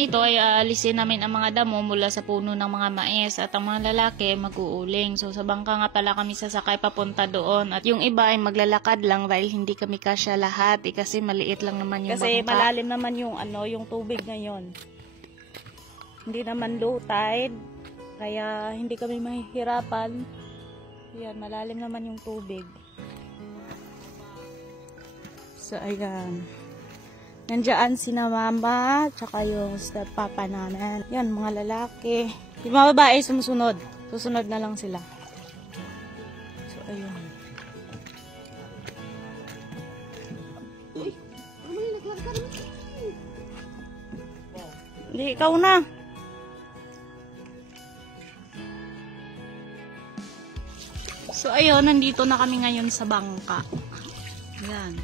na ito ay aalisin namin ang mga damo mula sa puno ng mga mais at ang mga lalaki mag-uuling. So sa bangka nga pala kami sasakay papunta doon at yung iba ay maglalakad lang dahil hindi kami kasya lahat kasi maliit lang naman yung kasi bangka. Malalim naman yung yung tubig ngayon. Hindi naman low tide kaya hindi kami mahihirapan. Yan, malalim naman yung tubig. So ayan. Nandiyan si na mama, tsaka yung steppapa namin. Yan, mga lalaki. Yung mga babae sumusunod. Susunod na lang sila. So, ayun. Uy! Hindi, ikaw na. So, ayun, nandito na kami ngayon sa bangka. Yan.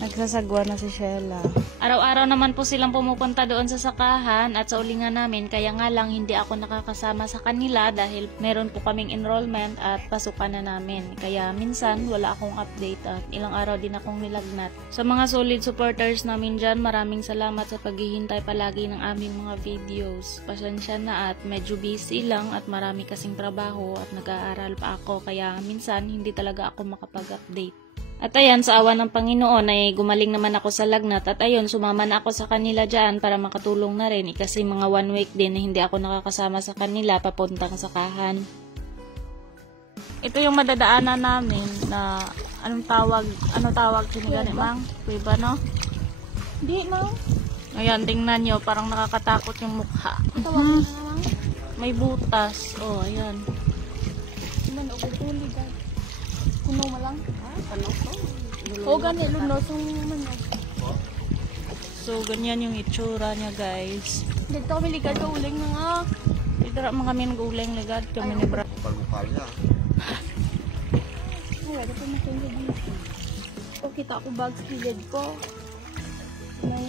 Nagsasagwa na si Sheila. Araw-araw naman po silang pumupunta doon sa sakahan at sa ulingan namin. Kaya nga lang hindi ako nakakasama sa kanila dahil meron po kaming enrollment at pasukan na namin. Kaya minsan wala akong update at ilang araw din akong nilagnat. Sa mga solid supporters namin dyan, maraming salamat sa paghihintay palagi ng aming mga videos. Pasensya na at medyo busy lang at marami kasing trabaho at nag-aaral pa ako. Kaya minsan hindi talaga ako makapag-update. At ayan, sa awa ng Panginoon ay gumaling naman ako sa lagnat at ayun, sumama na ako sa kanila dyan para makatulong na rin. Kasi mga 1 week din na hindi ako nakakasama sa kanila papuntang sakahan. Ito yung madadaanan namin na anong tawag sinigani mang? Kuiba, no? Hindi, no? Ayan, tingnan nyo, parang nakakatakot yung mukha. May butas. Oh, ayan. Kuno mo lang. O gani lunos yung manok. So ganyan yung itsura niya, guys. Dito kami ligad ka uling na nga. Dito ra kami nag-uling ligad kami ni bra. Palmukal niya. Ay, dapat makinig dito. O kita ako bag skillet ko. Nang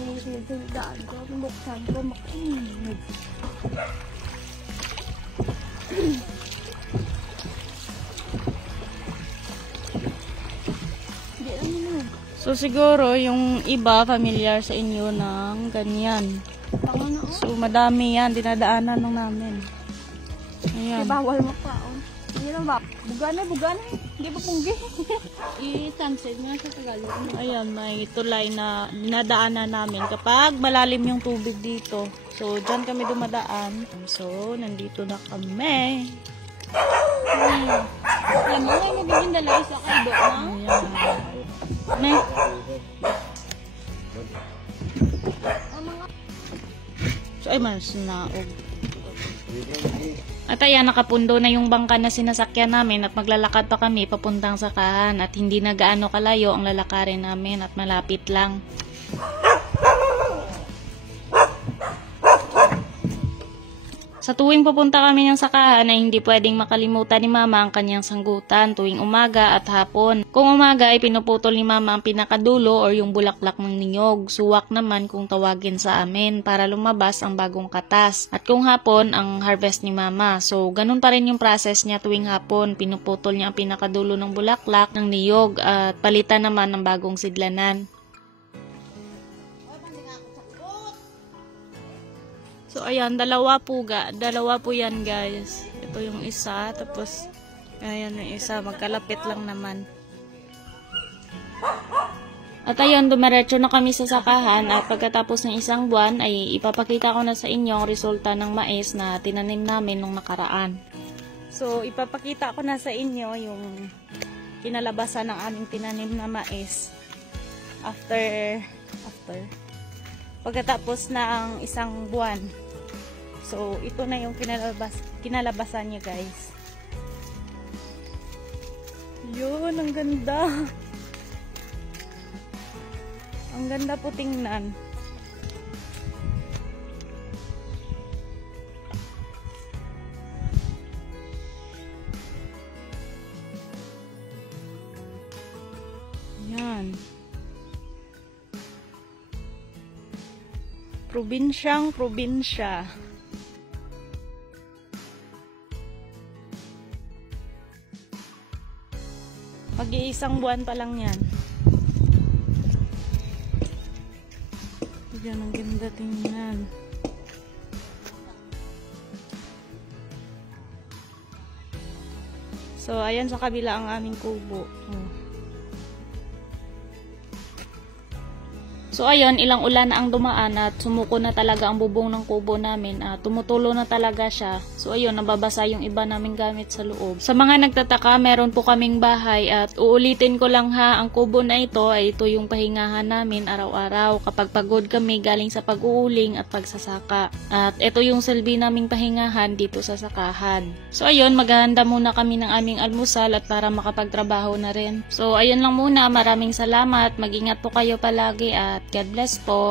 daan ko, buksan ko makinig. So siguro yung iba familiar sa inyo ng ganyan. So madami yan, dinadaanan ng namin. Ayan. Bawal makaon. Hindi lang ba? Bugana. Hindi ba punggi? I-sunset nga sa Tagalog. Ayan, may tulay na dinadaanan namin kapag malalim yung tubig dito. So dyan kami dumadaan. So nandito na kami. Ayan mo, may nagiging dalay sa kaido na. Ayan. So ay mas naog. At ayan, nakapundo na yung bangka na sinasakyan namin at maglalakad pa kami papuntang sakahan at hindi na gaano kalayo ang lalakarin namin at malapit lang. Sa tuwing pupunta kami ng sakahan ay hindi pwedeng makalimutan ni Mama ang kanyang sanggutan tuwing umaga at hapon. Kung umaga ay pinuputol ni Mama ang pinakadulo or yung bulaklak ng niyog. Suwak naman kung tawagin sa amin para lumabas ang bagong katas. At kung hapon ang harvest ni Mama. So ganun pa rin yung process niya tuwing hapon. Pinuputol niya ang pinakadulo ng bulaklak ng niyog at palitan naman ng bagong sidlanan. So, ayan, dalawa po yan, guys. Ito yung isa, tapos, ayan yung isa, magkalapit lang naman. At ayan, dumiretso na kami sa sakahan at pagkatapos ng isang buwan ay ipapakita ko na sa inyo ang resulta ng mais na tinanim namin nung nakaraan. So, ipapakita ko na sa inyo yung kinalabasan ng aming tinanim na mais pagkatapos na ang isang buwan. So, ito na yung kinalabasan niya, guys. Yun, ang ganda. Ang ganda po tingnan. Yan. Probinsyang probinsya. Mag-iisang buwan pa lang yan. Yan, ang ganda tingnan. So, ayan sa kabila ang aming kubo. So ayun, ilang ulan na ang dumaan at sumuko na talaga ang bubong ng kubo namin at tumutulo na talaga siya. So ayun, nababasa yung iba naming gamit sa loob. Sa mga nagtataka, meron po kaming bahay at uulitin ko lang ha, ang kubo na ito ay ito yung pahingahan namin araw-araw kapag pagod kami galing sa pag-uuling at pagsasaka. At ito yung silbi naming pahingahan dito sa sakahan. So ayun, maghahanda muna kami ng aming almusal at para makapagtrabaho na rin. So ayun lang muna, maraming salamat, mag-ingat po kayo palagi at God bless po.